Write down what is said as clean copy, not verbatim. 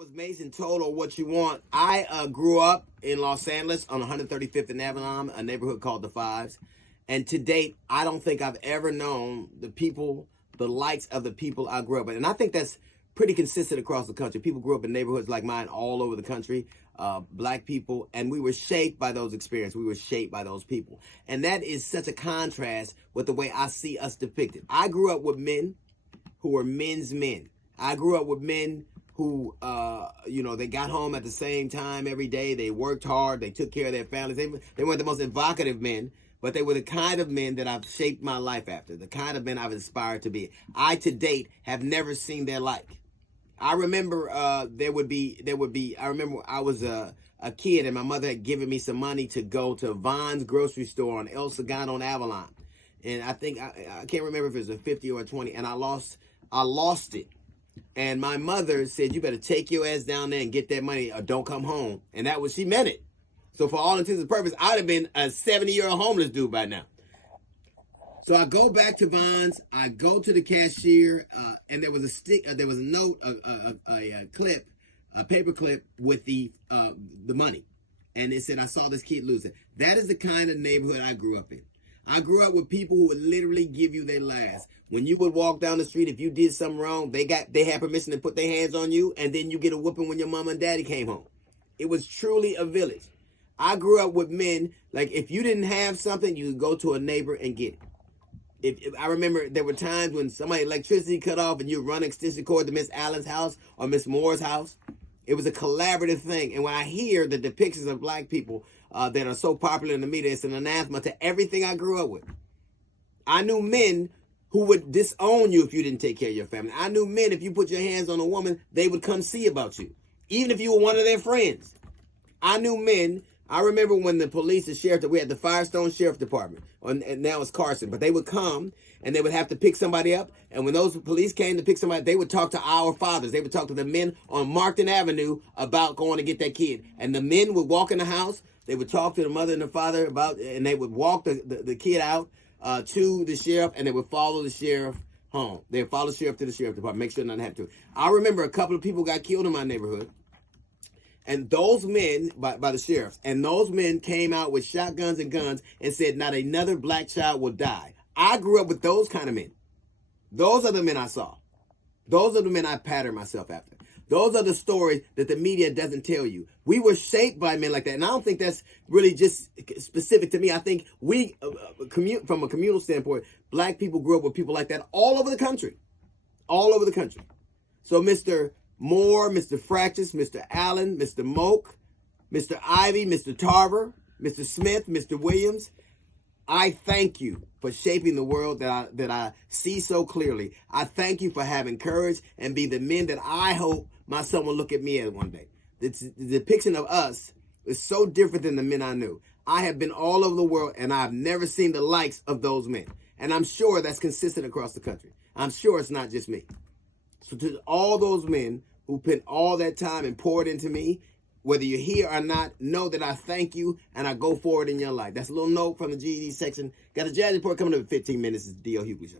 Was Mason total what you want. I grew up in Los Angeles on 135th and Avalon, a neighborhood called the Fives. And to date, I don't think I've ever known the likes of the people I grew up in. And I think that's pretty consistent across the country. People grew up in neighborhoods like mine all over the country, black people, and we were shaped by those experiences. We were shaped by those people. And that is such a contrast with the way I see us depicted. I grew up with men who were men's men. I grew up with men who, they got home at the same time every day. They worked hard. They took care of their families. They weren't the most evocative men, but they were the kind of men that I've shaped my life after, the kind of men I've inspired to be. I, to date, have never seen their like. I remember I remember I was a kid and my mother had given me some money to go to Vaughn's grocery store on El Segundo on Avalon. And I think, I can't remember if it was a 50 or a 20, and I lost it. And my mother said, you better take your ass down there and get that money or don't come home. And that was, she meant it. So for all intents and purposes, I'd have been a 70-year-old homeless dude by now. So I go back to Vaughn's, I go to the cashier, and there was a note, a paper clip with the money. And it said, I saw this kid lose it. That is the kind of neighborhood I grew up in. I grew up with people who would literally give you their last. When you would walk down the street, if you did something wrong, they had permission to put their hands on you, and then you get a whooping when your mama and daddy came home. It was truly a village. I grew up with men, like if you didn't have something, you could go to a neighbor and get it. I remember there were times when somebody's electricity cut off and you run extension cord to Miss Allen's house or Miss Moore's house. It was a collaborative thing. And when I hear the depictions of black people that are so popular in the media, it's an anathema to everything I grew up with. I knew men who would disown you if you didn't take care of your family. I knew men, if you put your hands on a woman, they would come see about you, even if you were one of their friends. I knew men. I remember when the police, the sheriff, we had the Firestone Sheriff Department, and now it's Carson, but they would come and they would have to pick somebody up. And when those police came to pick somebody, they would talk to our fathers. They would talk to the men on Markton Avenue about going to get that kid. And the men would walk in the house. They would talk to the mother and the father and they would walk the kid out to the sheriff, and they would follow the sheriff home. They would follow the sheriff to the sheriff department, make sure nothing happened to him. I remember a couple of people got killed in my neighborhood. And those men, by the sheriffs, and those men came out with shotguns and guns and said, not another black child will die. I grew up with those kind of men. Those are the men I saw. Those are the men I patterned myself after. Those are the stories that the media doesn't tell you. We were shaped by men like that. And I don't think that's really just specific to me. I think we, from a communal standpoint, black people grew up with people like that all over the country. All over the country. So Mr. Moore, Mr. Fractus, Mr. Allen, Mr. Moak, Mr. Ivy, Mr. Tarver, Mr. Smith, Mr. Williams, I thank you for shaping the world that I see so clearly. I thank you for having courage and be the men that I hope my son will look at me as one day. The depiction of us is so different than the men I knew. I have been all over the world and I've never seen the likes of those men. And I'm sure that's consistent across the country. I'm sure it's not just me. So to all those men who put all that time and poured into me, whether you're here or not, know that I thank you and I go forward in your life. That's a little note from the GED section. Got a jazz report coming up in 15 minutes. It's the D.L. Hughley Show.